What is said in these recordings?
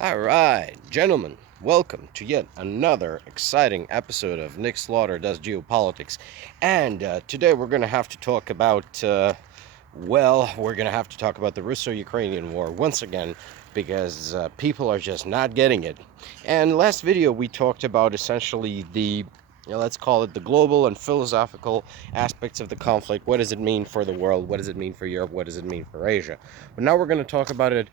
All right, gentlemen, welcome to yet another exciting episode of Nick Slaughter Does Geopolitics. And today we're going to have to talk about, we're going to have to talk about the Russo-Ukrainian War once again because people are just not getting it. And last video we talked about essentially let's call it the global and philosophical aspects of the conflict. What does it mean for the world? What does it mean for Europe? What does it mean for Asia? But now we're going to talk about it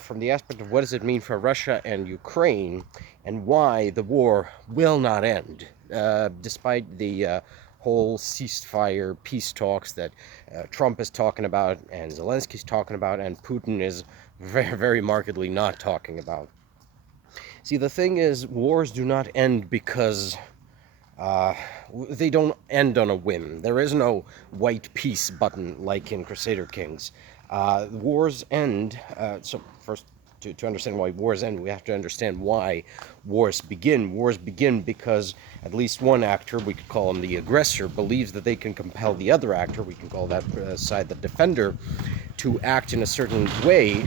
from the aspect of what does it mean for Russia and Ukraine and why the war will not end, despite the whole ceasefire peace talks that Trump is talking about and Zelensky's talking about and Putin is very, very markedly not talking about. See, the thing is, wars do not end because uh, they don't end on a whim. There is no white peace button like in Crusader Kings. Wars end. So first, to understand why wars end, we have to understand why wars begin. Wars begin because at least one actor, we could call him the aggressor, believes that they can compel the other actor, we can call that side the defender, to act in a certain way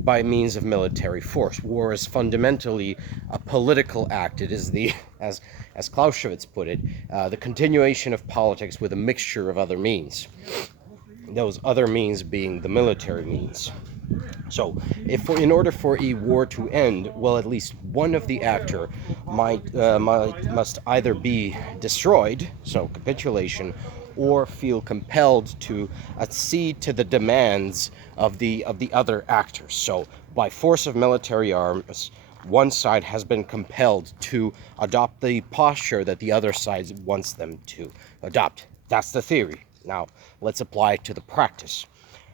by means of military force. War is fundamentally a political act. It is as Clausewitz put it, the continuation of politics with a mixture of other means. Those other means being the military means. So, in order for a war to end, well, at least one of the actor must either be destroyed, so capitulation, or feel compelled to accede to the demands of the other actors. So, by force of military arms, one side has been compelled to adopt the posture that the other side wants them to adopt. That's the theory. Now, let's apply it to the practice.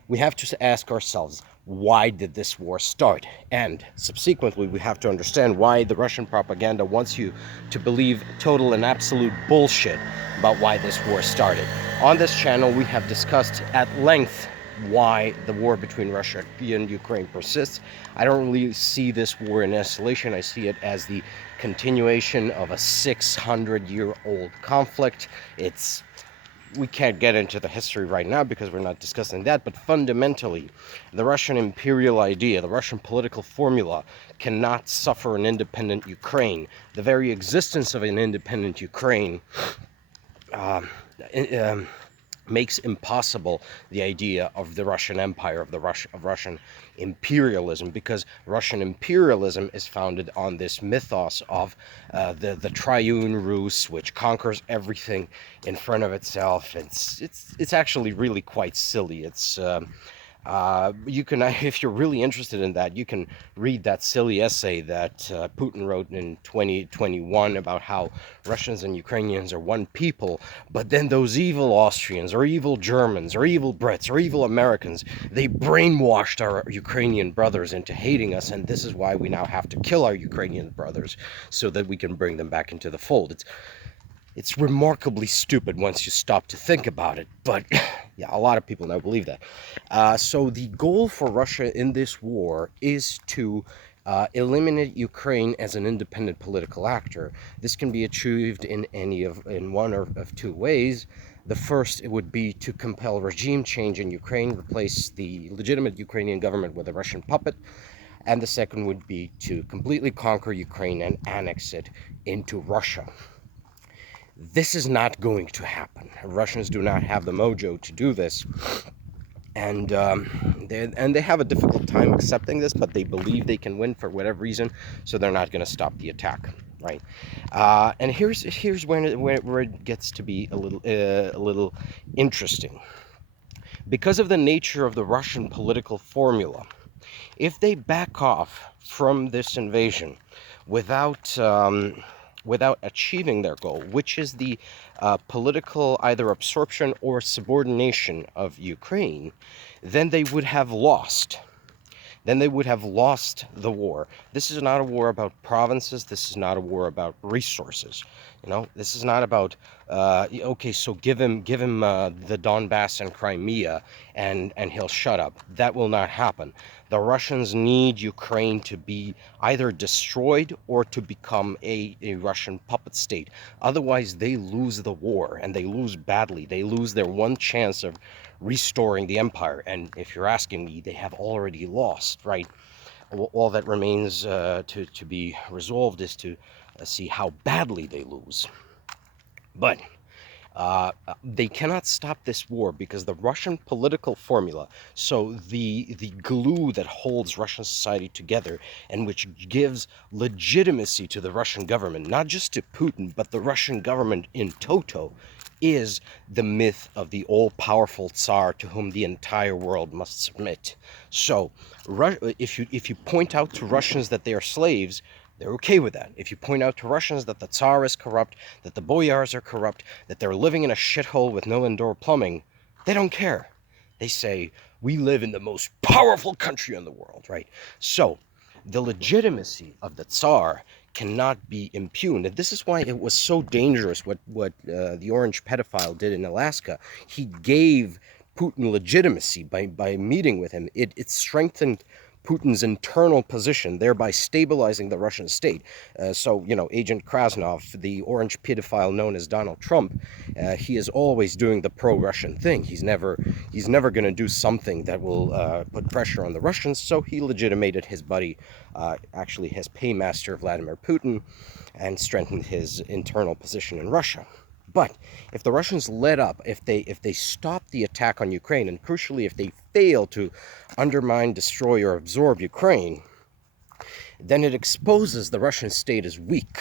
We have to ask ourselves, why did this war start? And subsequently, we have to understand why the Russian propaganda wants you to believe total and absolute bullshit about why this war started. On this channel, we have discussed at length why the war between Russia and Ukraine persists. I don't really see this war in isolation. I see it as the continuation of a 600-year-old conflict. We can't get into the history right now because we're not discussing that, but fundamentally, the Russian imperial idea, the Russian political formula, cannot suffer an independent Ukraine. The very existence of an independent Ukraine makes impossible the idea of the Russian Empire, of Russian imperialism, because Russian imperialism is founded on this mythos of the triune Rus, which conquers everything in front of itself. It's actually really quite silly. You can, if you're really interested in that, you can read that silly essay that Putin wrote in 2021 about how Russians and Ukrainians are one people, but then those evil Austrians or evil Germans or evil Brits or evil Americans, they brainwashed our Ukrainian brothers into hating us, and this is why we now have to kill our Ukrainian brothers so that we can bring them back into the fold. It's remarkably stupid once you stop to think about it, but yeah, a lot of people now believe that. So the goal for Russia in this war is to eliminate Ukraine as an independent political actor. This can be achieved in one of two ways. The first, it would be to compel regime change in Ukraine, replace the legitimate Ukrainian government with a Russian puppet. And the second would be to completely conquer Ukraine and annex it into Russia. This is not going to happen. Russians do not have the mojo to do this, and they have a difficult time accepting this, but they believe they can win for whatever reason, so they're not going to stop the attack, right? And here's where it gets to be a little interesting, because of the nature of the Russian political formula. If they back off from this invasion without achieving their goal, which is the political either absorption or subordination of Ukraine, then they would have lost. Then they would have lost the war. This is not a war about provinces. This is not a war about resources. This is not about okay, so give him the Donbass and Crimea, and he'll shut up. That will not happen. The Russians need Ukraine to be either destroyed or to become a Russian puppet state. Otherwise, they lose the war, and they lose badly. They lose their one chance of restoring the empire. And if you're asking me, they have already lost, right? All that remains to be resolved is to see how badly they lose. But they cannot stop this war because the Russian political formula, so the glue that holds Russian society together and which gives legitimacy to the Russian government, not just to Putin, but the Russian government in toto, is the myth of the all-powerful Tsar to whom the entire world must submit. So, if you point out to Russians that they are slaves, they're okay with that. If you point out to Russians that the Tsar is corrupt, that the boyars are corrupt, that they're living in a shithole with no indoor plumbing, they don't care. They say, we live in the most powerful country in the world, right? So, the legitimacy of the Tsar cannot be impugned. And this is why it was so dangerous what the orange pedophile did in Alaska. He gave Putin legitimacy by meeting with him. It strengthened Putin's internal position, thereby stabilizing the Russian state. So, Agent Krasnov, the orange pedophile known as Donald Trump, he is always doing the pro-Russian thing. He's never going to do something that will put pressure on the Russians. So he legitimated his buddy, actually his paymaster, Vladimir Putin, and strengthened his internal position in Russia. But if the Russians let up, if they stop the attack on Ukraine, and crucially, if they fail to undermine, destroy, or absorb Ukraine, then it exposes the Russian state as weak.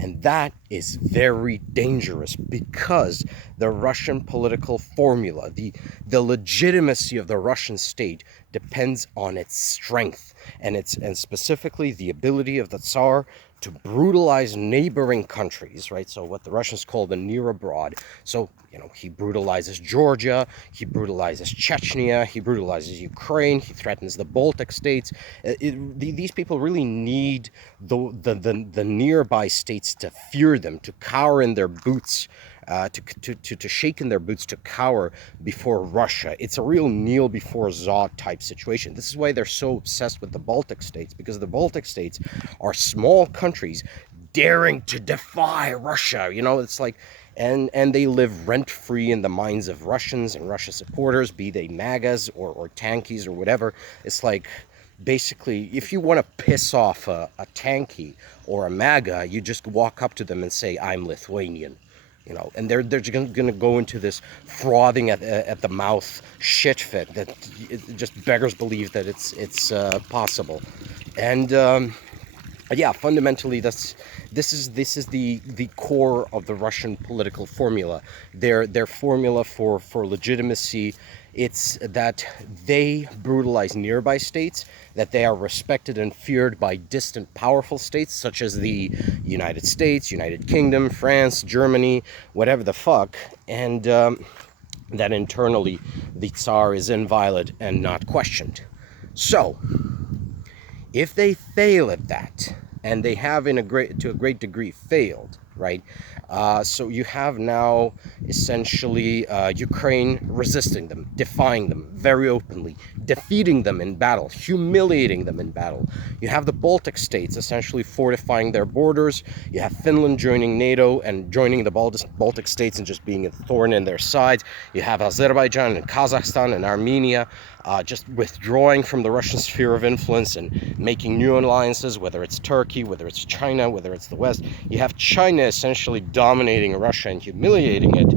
And that is very dangerous because the Russian political formula, the legitimacy of the Russian state depends on its strength and specifically the ability of the Tsar to brutalize neighboring countries, right? So what the Russians call the near abroad. So, he brutalizes Georgia, he brutalizes Chechnya, he brutalizes Ukraine, he threatens the Baltic states. These people really need the nearby states to fear them, to cower in their boots, to shake in their boots, to cower before Russia. It's a real kneel before Zod type situation. This is why they're so obsessed with the Baltic states, because the Baltic states are small countries daring to defy Russia. It's like, and they live rent-free in the minds of Russians and Russia supporters, be they MAGAs or tankies or whatever. It's like, basically, if you want to piss off a tanky or a MAGA, you just walk up to them and say, I'm Lithuanian. And they're going to go into this frothing at the mouth shit fit that it just beggars belief that it's possible. And yeah, fundamentally, this is the core of the Russian political formula. Their formula for legitimacy. It's that they brutalize nearby states, that they are respected and feared by distant powerful states such as the United States, United Kingdom, France, Germany, whatever the fuck, and that internally the Tsar is inviolate and not questioned. So, if they fail at that, and they have to a great degree failed, right? So you have now essentially Ukraine resisting them, defying them very openly, defeating them in battle, humiliating them in battle. You have the Baltic states essentially fortifying their borders. You have Finland joining NATO and joining the Baltic states and just being a thorn in their sides. You have Azerbaijan and Kazakhstan and Armenia just withdrawing from the Russian sphere of influence and making new alliances, whether it's Turkey, whether it's China, whether it's the West. You have China essentially dominating Russia and humiliating it.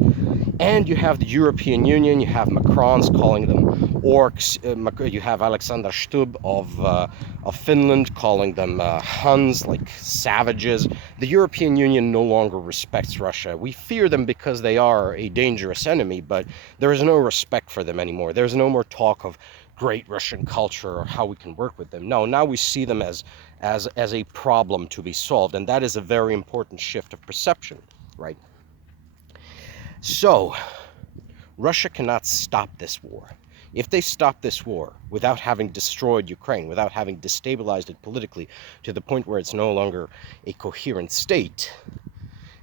And you have the European Union, you have Macron's calling them orcs, you have Alexander Stubb of Finland calling them Huns, like savages. The European Union no longer respects Russia. We fear them because they are a dangerous enemy, but there is no respect for them anymore. There's no more talk of great Russian culture or how we can work with them. No, now we see them as a problem to be solved, and that is a very important shift of perception, right? So, Russia cannot stop this war. If they stop this war without having destroyed Ukraine, without having destabilized it politically to the point where it's no longer a coherent state,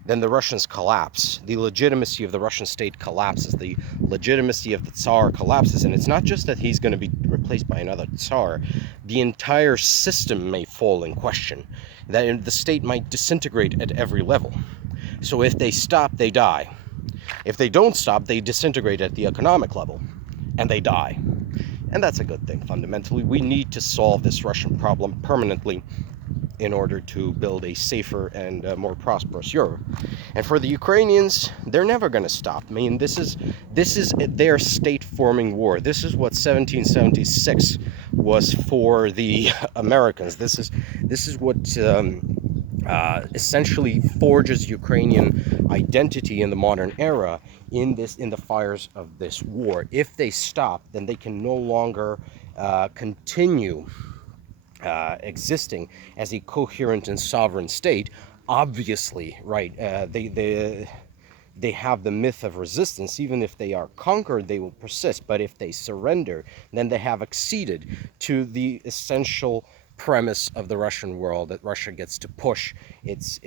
then the Russians collapse. The legitimacy of the Russian state collapses. The legitimacy of the Tsar collapses. And it's not just that he's going to be replaced by another Tsar. The entire system may fall in question. That the state might disintegrate at every level. So if they stop, they die. If they don't stop, they disintegrate at the economic level, and they die. And that's a good thing, fundamentally. We need to solve this Russian problem permanently in order to build a safer and more prosperous Europe. And for the Ukrainians, they're never going to stop. I mean, this is their state-forming war. This is what 1776 was for the Americans. This is what essentially forges Ukrainian identity in the modern era in the fires of this war. If they stop, then they can no longer continue existing as a coherent and sovereign state. Obviously, right? They have the myth of resistance. Even if they are conquered, they will persist. But if they surrender, then they have acceded to the essential premise of the Russian world, that Russia gets to push its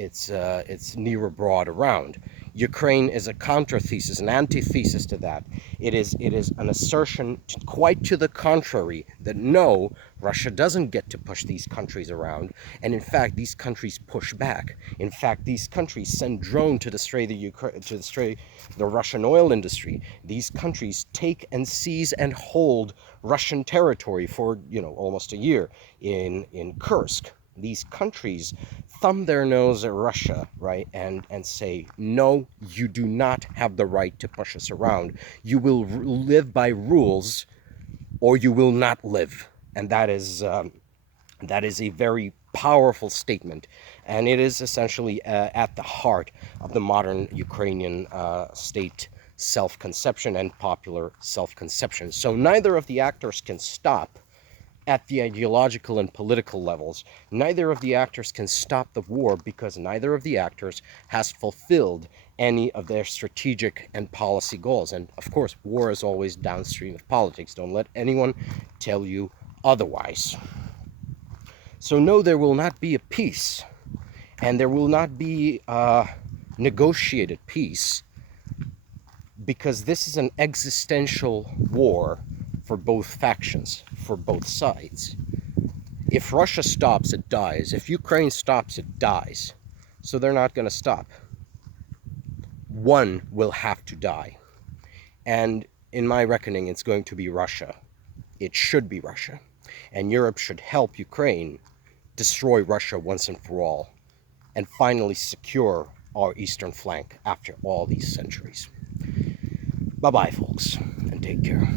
near abroad around. Ukraine is a counter-thesis, an antithesis to that. It is an assertion quite to the contrary, that no, Russia doesn't get to push these countries around, and in fact these countries push back. In fact, these countries send drones to destroy the Russian oil industry. These countries take and seize and hold Russian territory for, almost a year in Kursk. These countries thumb their nose at Russia, right, and say, no, you do not have the right to push us around. You will live by rules, or you will not live. And that is a very powerful statement, and it is essentially at the heart of the modern Ukrainian state self-conception and popular self-conception. So neither of the actors can stop at the ideological and political levels. Neither of the actors can stop the war, because neither of the actors has fulfilled any of their strategic and policy goals. And of course, war is always downstream of politics. Don't let anyone tell you otherwise. So no, there will not be a peace, and there will not be a negotiated peace, because this is an existential war for both factions, for both sides. If Russia stops, it dies. If Ukraine stops, it dies. So they're not going to stop. One will have to die. And in my reckoning, it's going to be Russia. It should be Russia. And Europe should help Ukraine destroy Russia once and for all, and finally secure our eastern flank after all these centuries. Bye-bye, folks, and take care.